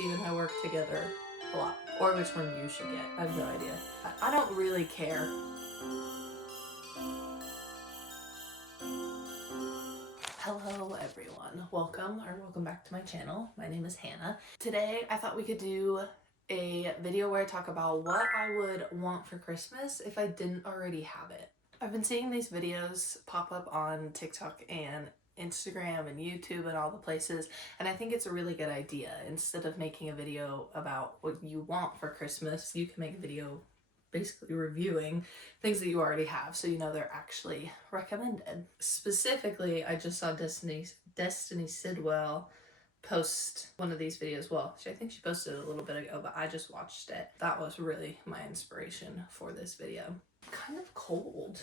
Steve and I work together a lot. Or which one you should get. I have no idea. I don't really care. Hello everyone. Welcome back to my channel. My name is Hannah. Today I thought we could do a video where I talk about what I would want for Christmas if I didn't already have it. I've been seeing these videos pop up on TikTok and Instagram and YouTube and all the places, and I think it's a really good idea. Instead of making a video about what you want for Christmas, you can make a video basically reviewing things that you already have, so you know they're actually recommended. Specifically, I just saw Destiny Sidwell post one of these videos. Well, I think she posted it a little bit ago, but I just watched it. That was really my inspiration for this video. Kind of cold.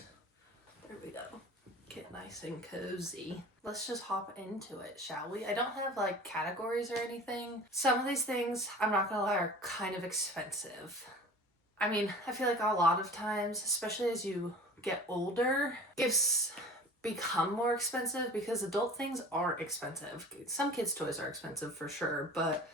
There we go. Get nice and cozy. Let's just hop into it, shall we? I don't have like categories or anything. Some of these things, I'm not gonna lie, are kind of expensive. I mean, I feel like a lot of times, especially as you get older, gifts become more expensive because adult things are expensive. Some kids' toys are expensive for sure, but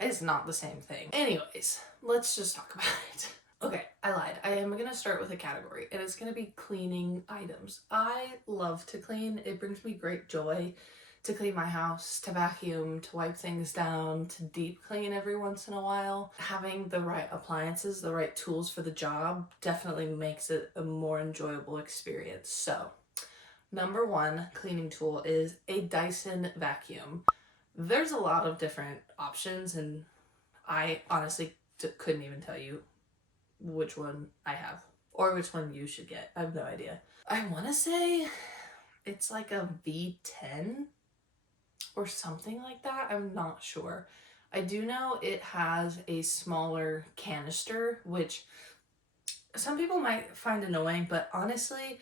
it's not the same thing. Anyways, let's just talk about it. Okay, I lied. I am gonna start with a category, and it's gonna be cleaning items. I love to clean. It brings me great joy to clean my house, to vacuum, to wipe things down, to deep clean every once in a while. Having the right appliances, the right tools for the job definitely makes it a more enjoyable experience. So, number one cleaning tool is a Dyson vacuum. There's a lot of different options, and I honestly couldn't even tell you which one I have or which one you should get. I have no idea. I want to say it's like a V10 or something like that. I'm not sure. I do know it has a smaller canister, which some people might find annoying, but honestly,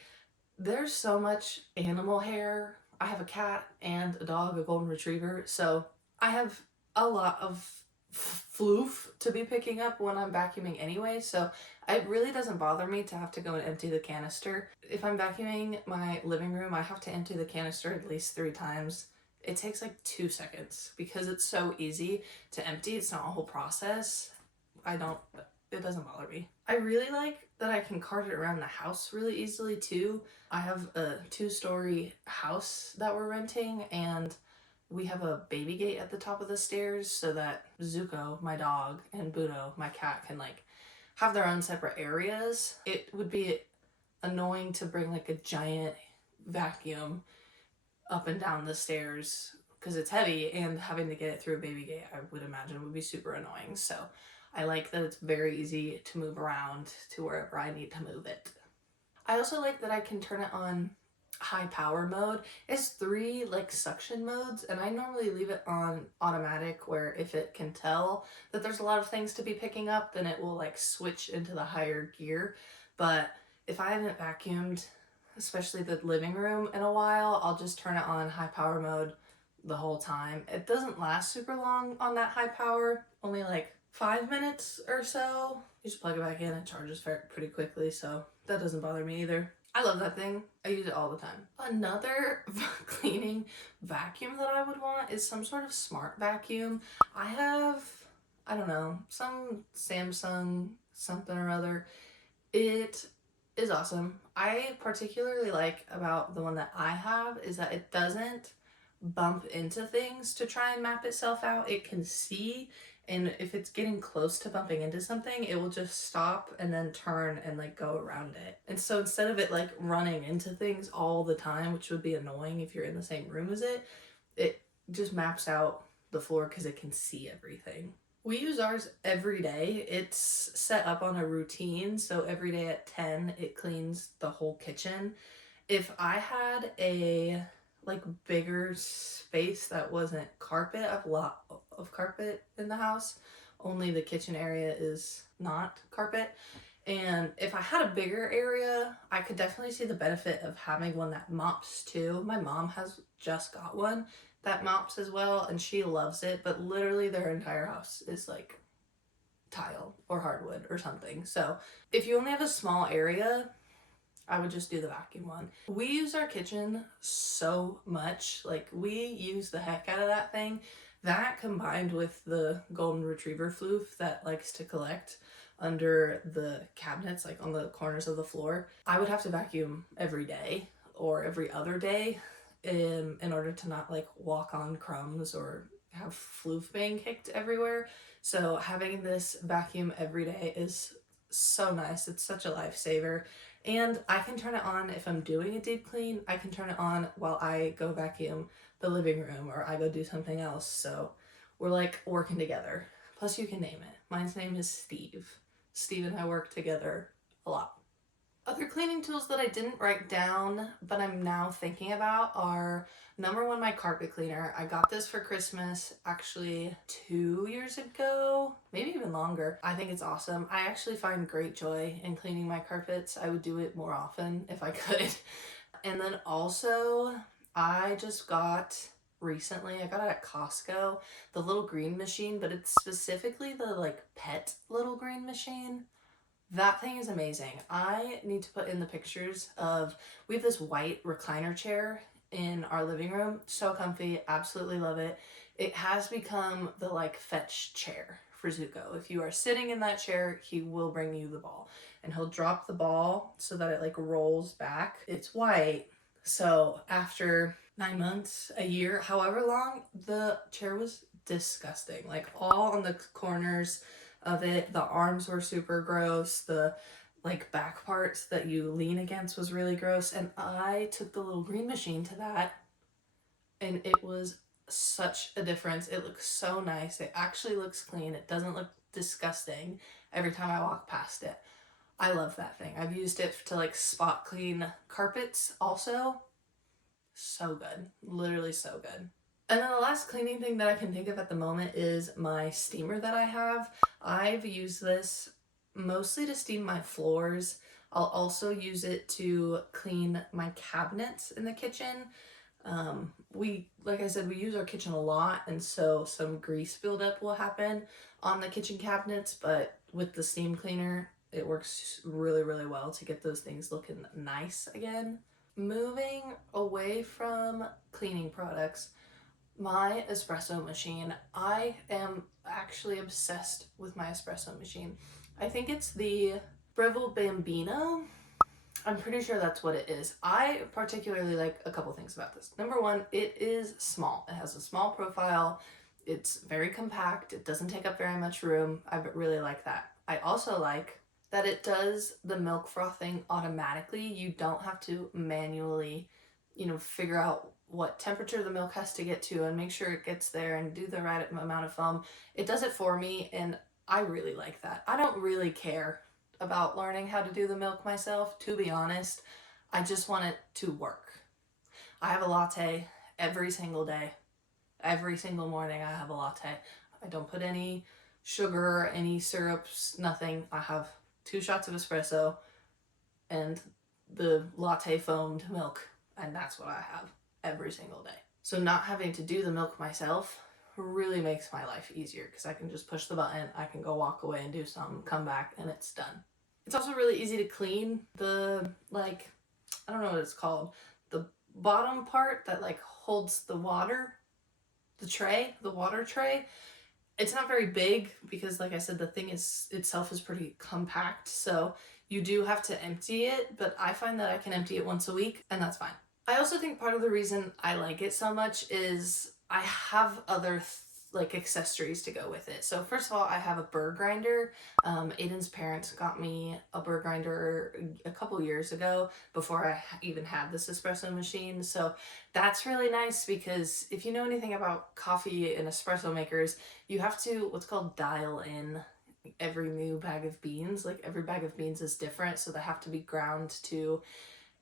there's so much animal hair. I have a cat and a dog, a golden retriever, so I have a lot of floof to be picking up when I'm vacuuming anyway, so it really doesn't bother me to have to go and empty the canister. If I'm vacuuming my living room, I have to empty the canister at least 3 times. It takes like 2 seconds because it's so easy to empty. It's not a whole process. It doesn't bother me. I really like that I can cart it around the house really easily too. I have a 2-story house that we're renting, and we have a baby gate at the top of the stairs so that Zuko, my dog, and Budo, my cat, can like have their own separate areas. It would be annoying to bring like a giant vacuum up and down the stairs because it's heavy, and having to get it through a baby gate, I would imagine, would be super annoying. So I like that it's very easy to move around to wherever I need to move it. I also like that I can turn it on high power mode. It's 3 like suction modes, and I normally leave it on automatic, where if it can tell that there's a lot of things to be picking up, then it will like switch into the higher gear. But if I haven't vacuumed, especially the living room, in a while, I'll just turn it on high power mode the whole time. It doesn't last super long on that high power, only like 5 minutes or so. You just plug it back in, it charges pretty quickly, so that doesn't bother me either. I love that thing. I use it all the time. Another cleaning vacuum that I would want is some sort of smart vacuum. I have, I don't know, some Samsung something or other. It is awesome. I particularly like about the one that I have is that it doesn't bump into things to try and map itself out. It can see, and if it's getting close to bumping into something, it will just stop and then turn and like go around it. And so instead of it like running into things all the time, which would be annoying if you're in the same room as it just maps out the floor because it can see everything. We use ours every day. It's set up on a routine, so every day at 10 it cleans the whole kitchen. If I had a like bigger space that wasn't carpet, I have a lot of carpet in the house, only the kitchen area is not carpet. And if I had a bigger area, I could definitely see the benefit of having one that mops too. My mom has just got one that mops as well, and she loves it, but literally their entire house is like tile or hardwood or something. So if you only have a small area, I would just do the vacuum one. We use our kitchen so much. Like, we use the heck out of that thing That combined with the golden retriever floof that likes to collect under the cabinets, like on the corners of the floor, I would have to vacuum every day or every other day in order to not like walk on crumbs or have floof being kicked everywhere. So having this vacuum every day is so nice. It's such a lifesaver. And I can turn it on if I'm doing a deep clean. I can turn it on while I go vacuum the living room or I go do something else. So we're like working together. Plus you can name it. Mine's name is Steve. Steve and I work together a lot. Other cleaning tools that I didn't write down, but I'm now thinking about are number one, my carpet cleaner. I got this for Christmas actually 2 years ago, maybe even longer. I think it's awesome. I actually find great joy in cleaning my carpets. I would do it more often if I could. And then also, I just got recently, I got it at Costco, the little green machine, but it's specifically the like pet little green machine. That thing is amazing. I need to put in the pictures of, we have this white recliner chair in our living room. So comfy, absolutely love it. It has become the like fetch chair for Zuko. If you are sitting in that chair, he will bring you the ball. And he'll drop the ball so that it like rolls back. It's white. So after 9 months, a year, however long, the chair was disgusting. Like all on the corners of it, the arms were super gross, the like back parts that you lean against was really gross, and I took the little green machine to that and it was such a difference. It looks so nice. It actually looks clean. It doesn't look disgusting every time I walk past it. I love that thing. I've used it to like spot clean carpets also. So good. Literally so good. And then the last cleaning thing that I can think of at the moment is my steamer that I have. I've used this mostly to steam my floors. I'll also use it to clean my cabinets in the kitchen. Like I said, we use our kitchen a lot, and so some grease buildup will happen on the kitchen cabinets, but with the steam cleaner, it works really, really well to get those things looking nice again. Moving away from cleaning products, my espresso machine. I am actually obsessed with my espresso machine. I think it's the Breville Bambino. I'm pretty sure that's what it is. I particularly like a couple things about this. Number one, it is small. It has a small profile. It's very compact. It doesn't take up very much room. I really like that. I also like that it does the milk frothing automatically. You don't have to manually, figure out what temperature the milk has to get to and make sure it gets there and do the right amount of foam. It does it for me, and I really like that. I don't really care about learning how to do the milk myself, to be honest. I just want it to work. I have a latte every single day. Every single morning I have a latte. I don't put any sugar, any syrups, nothing. I have 2 shots of espresso and the latte foamed milk, and that's what I have every single day. So not having to do the milk myself really makes my life easier because I can just push the button, I can go walk away and do something, come back, and it's done. It's also really easy to clean the, I don't know what it's called, the bottom part that holds the water, the water tray. It's not very big because, like I said, the thing itself is pretty compact, so you do have to empty it, but I find that I can empty it once a week, and that's fine. I also think part of the reason I like it so much is I have other accessories to go with it. So first of all, I have a burr grinder. Aiden's parents got me a burr grinder a couple years ago before I even had this espresso machine. So that's really nice because if you know anything about coffee and espresso makers, you have to what's called dial in every new bag of beans. Like every bag of beans is different, so they have to be ground to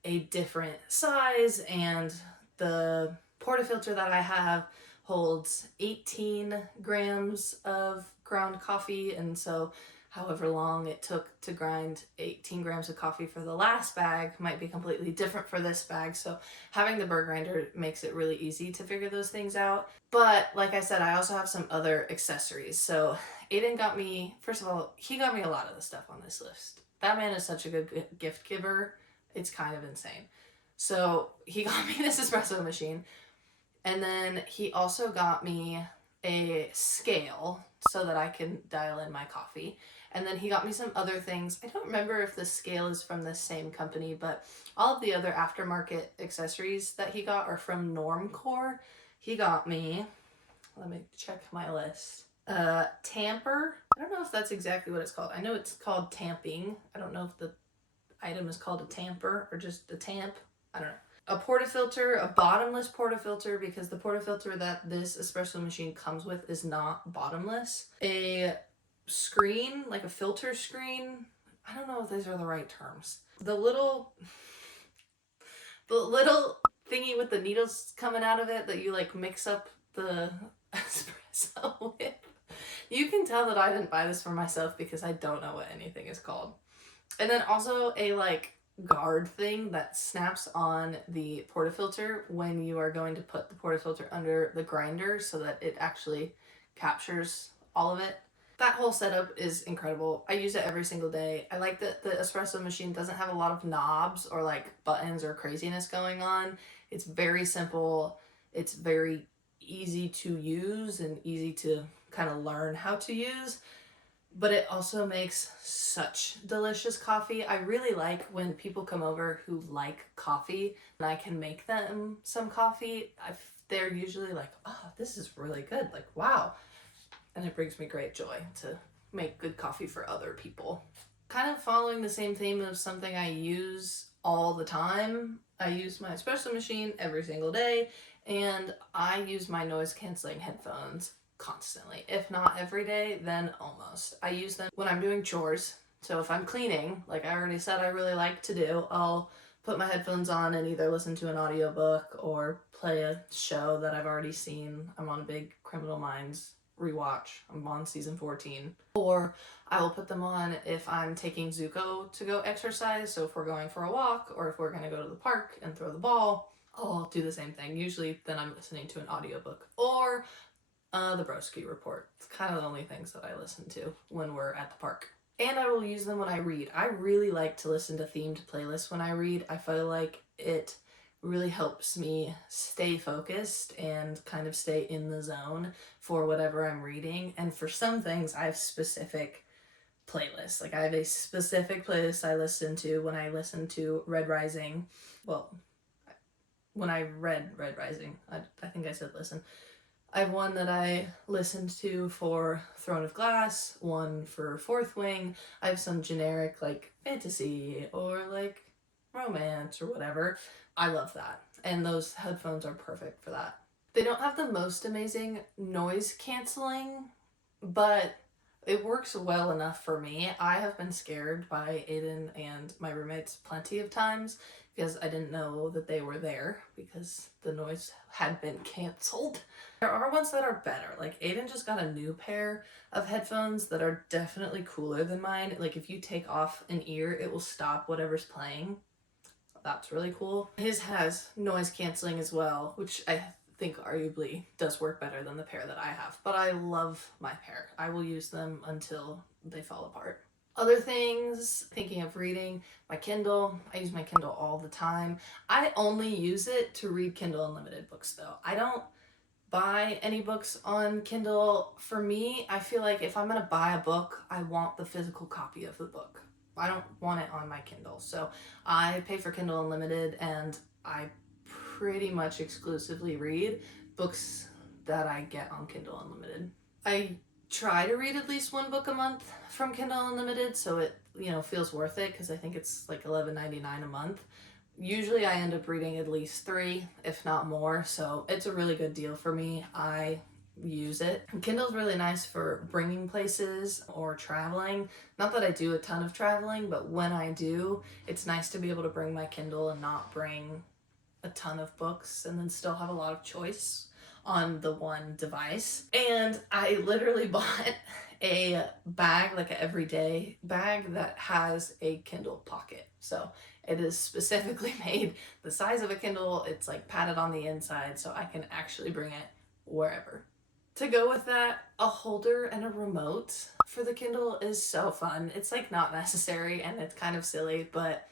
a different size, and the portafilter that I have holds 18 grams of ground coffee, and so however long it took to grind 18 grams of coffee for the last bag might be completely different for this bag, so having the burr grinder makes it really easy to figure those things out. But like I said, I also have some other accessories. So Aiden got me, first of all, he got me a lot of the stuff on this list. That man is such a good gift giver. It's kind of insane. So he got me this espresso machine, and then he also got me a scale so that I can dial in my coffee. And then he got me some other things. I don't remember if the scale is from the same company, but all of the other aftermarket accessories that he got are from Normcore. He got me, let me check my list. Tamper. I don't know if that's exactly what it's called. I know it's called tamping. I don't know if the item is called a tamper or just a tamp. I don't know. A portafilter, a bottomless portafilter, because the portafilter that this espresso machine comes with is not bottomless. A screen, like a filter screen. I don't know if those are the right terms. The little thingy with the needles coming out of it that you like mix up the espresso with. You can tell that I didn't buy this for myself because I don't know what anything is called. And then also a like guard thing that snaps on the portafilter when you are going to put the portafilter under the grinder so that it actually captures all of it. That whole setup is incredible. I use it every single day. I like that the espresso machine doesn't have a lot of knobs or like buttons or craziness going on. It's very simple. It's very easy to use and easy to kind of learn how to use. But it also makes such delicious coffee. I really like when people come over who like coffee and I can make them some coffee. They're usually like, oh, this is really good. Like, wow. And it brings me great joy to make good coffee for other people. Kind of following the same theme of something I use all the time. I use my espresso machine every single day, and I use my noise canceling headphones constantly. If not every day, then almost. I use them when I'm doing chores. So if I'm cleaning, like I already said I really like to do, I'll put my headphones on and either listen to an audiobook or play a show that I've already seen. I'm on a big Criminal Minds rewatch. I'm on season 14. Or I will put them on if I'm taking Zuko to go exercise. So if we're going for a walk or if we're going to go to the park and throw the ball, I'll do the same thing. Usually then I'm listening to an audiobook or the Broski Report. It's kind of the only things that I listen to when we're at the park. And I will use them when I read. I really like to listen to themed playlists when I read. I feel like it really helps me stay focused and kind of stay in the zone for whatever I'm reading. And for some things, I have specific playlists. Like I have a specific playlist I listen to when I listen to Red Rising. Well, when I read Red Rising, I think I said listen. I have one that I listened to for Throne of Glass, one for Fourth Wing. I have some generic like fantasy or like romance or whatever. I love that. And those headphones are perfect for that. They don't have the most amazing noise canceling, but it works well enough for me. I have been scared by Aiden and my roommates plenty of times because I didn't know that they were there because the noise had been canceled. There are ones that are better. Like Aiden just got a new pair of headphones that are definitely cooler than mine. Like if you take off an ear, it will stop whatever's playing. That's really cool. His has noise canceling as well, which I think arguably does work better than the pair that I have. But I love my pair. I will use them until they fall apart. Other things, thinking of reading, my Kindle. I use my Kindle all the time. I only use it to read Kindle Unlimited books though. I don't buy any books on Kindle. For me, I feel like if I'm gonna buy a book, I want the physical copy of the book. I don't want it on my Kindle. So I pay for Kindle Unlimited and I pretty much exclusively read books that I get on Kindle Unlimited. I try to read at least one book a month from Kindle Unlimited so it, feels worth it because I think it's like $11.99 a month. Usually I end up reading at least 3, if not more, so it's a really good deal for me. I use it. Kindle's really nice for bringing places or traveling. Not that I do a ton of traveling, but when I do, it's nice to be able to bring my Kindle and not bring a ton of books and then still have a lot of choice on the one device. And I literally bought a bag, like an everyday bag that has a Kindle pocket. So it is specifically made the size of a Kindle. It's like padded on the inside so I can actually bring it wherever. To go with that, a holder and a remote for the Kindle is so fun. It's like not necessary and it's kind of silly, but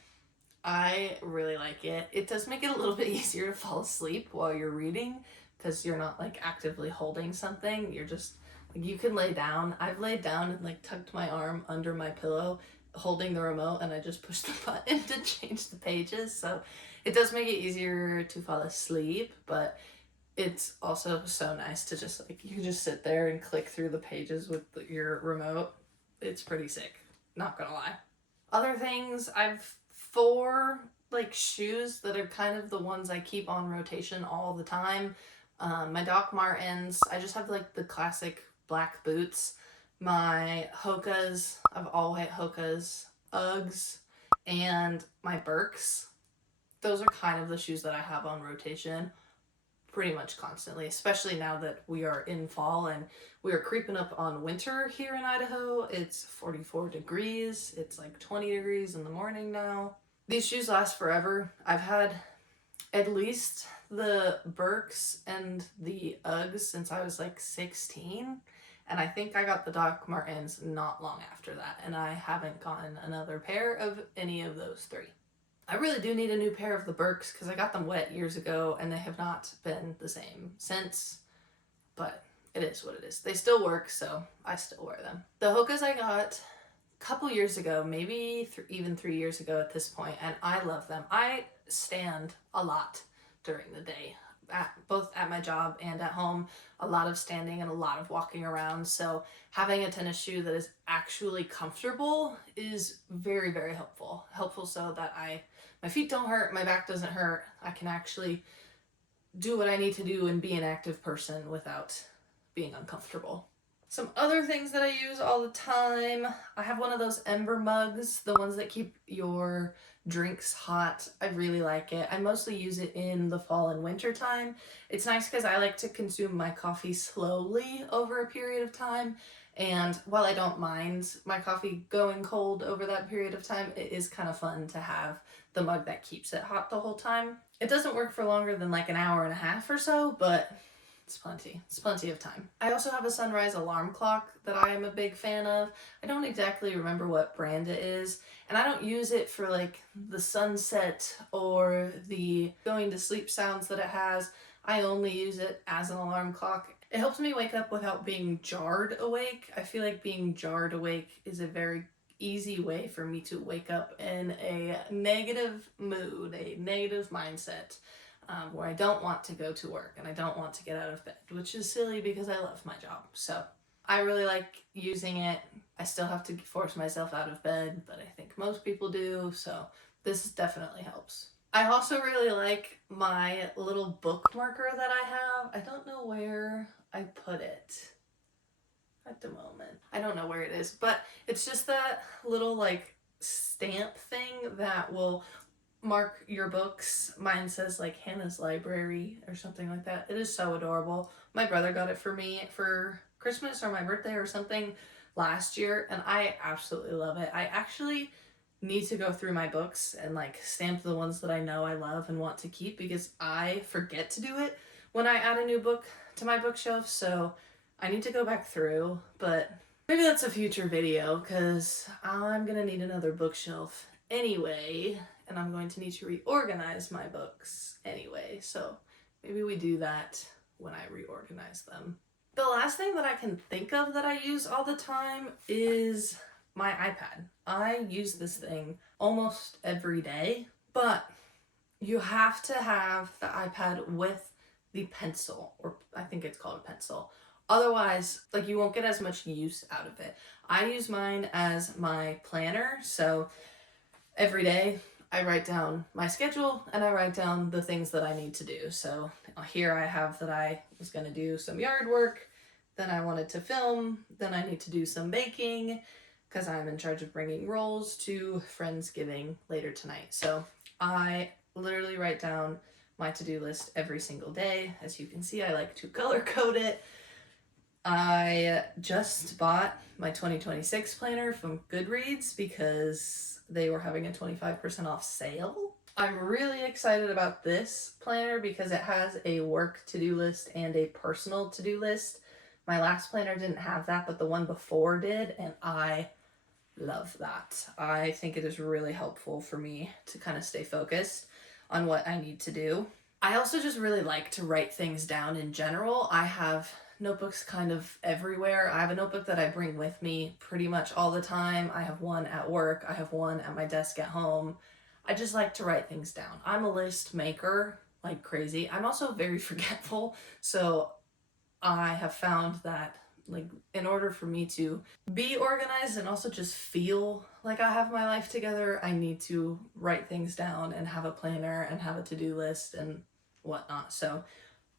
I really like it. It does make it a little bit easier to fall asleep while you're reading, because you're not like actively holding something. You're just like, you can lay down. I've laid down and like tucked my arm under my pillow holding the remote, and I just push the button to change the pages. So it does make it easier to fall asleep, but it's also so nice to just like, you can just sit there and click through the pages with your remote. It's pretty sick, not gonna lie. Other things, I've 4 like shoes that are kind of the ones I keep on rotation all the time. My Doc Martens, I just have like the classic black boots. My Hokas, I have all white Hokas, Uggs, and my Birks. Those are kind of the shoes that I have on rotation pretty much constantly, especially now that we are in fall and we are creeping up on winter here in Idaho. It's 44 degrees. It's like 20 degrees in the morning now. These shoes last forever. I've had at least the Birks and the Uggs since I was like 16. And I think I got the Doc Martens not long after that. And I haven't gotten another pair of any of those 3. I really do need a new pair of the Birks because I got them wet years ago and they have not been the same since, but it is what it is. They still work, so I still wear them. The Hokas I got a couple years ago, maybe even 3 years ago at this point, and I love them. I stand a lot during the day, both at my job and at home. A lot of standing and a lot of walking around, so having a tennis shoe that is actually comfortable is very, very helpful. Helpful so that my feet don't hurt, my back doesn't hurt. I can actually do what I need to do and be an active person without being uncomfortable. Some other things that I use all the time, I have one of those Ember mugs, the ones that keep your drinks hot. I really like it. I mostly use it in the fall and winter time. It's nice because I like to consume my coffee slowly over a period of time. And while I don't mind my coffee going cold over that period of time, it is kind of fun to have the mug that keeps it hot the whole time. It doesn't work for longer than like an hour and a half or so, but it's plenty. It's plenty of time. I also have a Sunrise alarm clock that I am a big fan of. I don't exactly remember what brand it is, and I don't use it for like the sunset or the going to sleep sounds that it has. I only use it as an alarm clock. It helps me wake up without being jarred awake. I feel like being jarred awake is a very easy way for me to wake up in a negative mood, a negative mindset. Where I don't want to go to work and I don't want to get out of bed, which is silly because I love my job. So I really like using it. I still have to force myself out of bed, but I think most people do. So this definitely helps. I also really like my little bookmarker that I have. I don't know where I put it at the moment. I don't know where it is, but it's just that little like stamp thing that will mark your books. Mine says like Hannah's Library or something like that. It is so adorable. My brother got it for me for Christmas or my birthday or something last year, and I absolutely love it. I actually need to go through my books and like stamp the ones that I know I love and want to keep because I forget to do it when I add a new book to my bookshelf, so I need to go back through, but maybe that's a future video because I'm gonna need another bookshelf anyway, and I'm going to need to reorganize my books anyway, so maybe we do that when I reorganize them. The last thing that I can think of that I use all the time is my iPad. I use this thing almost every day, but you have to have the iPad with the pencil, or I think it's called a pencil. Otherwise, like, you won't get as much use out of it. I use mine as my planner, so every day I write down my schedule and I write down the things that I need to do. So here I have that I was going to do some yard work, then I wanted to film, then I need to do some baking because I'm in charge of bringing rolls to Friendsgiving later tonight. So I literally write down my to-do list every single day. As you can see, I like to color code it. I just bought my 2026 planner from Goodreads because they were having a 25% off sale. I'm really excited about this planner because it has a work to-do list and a personal to-do list. My last planner didn't have that, but the one before did, and I love that. I think it is really helpful for me to kind of stay focused on what I need to do. I also just really like to write things down in general. I have notebooks kind of everywhere. I have a notebook that I bring with me pretty much all the time. I have one at work. I have one at my desk at home. I just like to write things down. I'm a list maker like crazy. I'm also very forgetful. So I have found that like in order for me to be organized and also just feel like I have my life together, I need to write things down and have a planner and have a to-do list and whatnot. So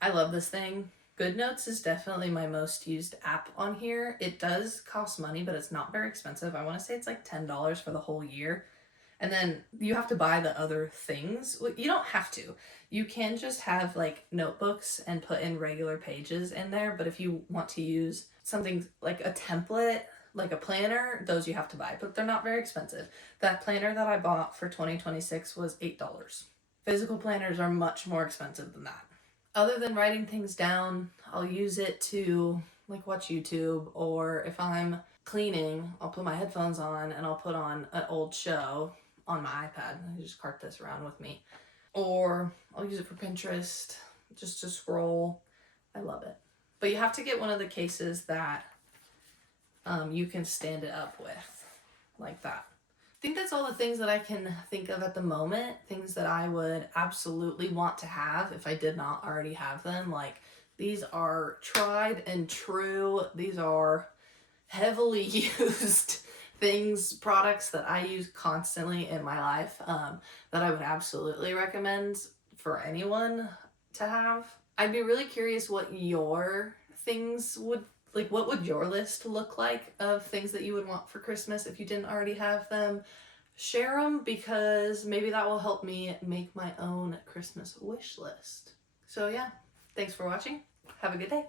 I love this thing. GoodNotes is definitely my most used app on here. It does cost money, but it's not very expensive. I want to say it's like $10 for the whole year. And then you have to buy the other things. Well, you don't have to. You can just have like notebooks and put in regular pages in there. But if you want to use something like a template, like a planner, those you have to buy. But they're not very expensive. That planner that I bought for 2026 was $8. Physical planners are much more expensive than that. Other than writing things down, I'll use it to like watch YouTube, or if I'm cleaning, I'll put my headphones on and I'll put on an old show on my iPad. I just cart this around with me. Or I'll use it for Pinterest just to scroll. I love it. But you have to get one of the cases that you can stand it up with, like that. I think that's all the things that I can think of at the moment. Things that I would absolutely want to have if I did not already have them. Like, these are tried and true. These are heavily used products that I use constantly in my life, that I would absolutely recommend for anyone to have. I'd be really curious what your things would, like, what would your list look like of things that you would want for Christmas if you didn't already have them? Share them, because maybe that will help me make my own Christmas wish list. So yeah, thanks for watching. Have a good day.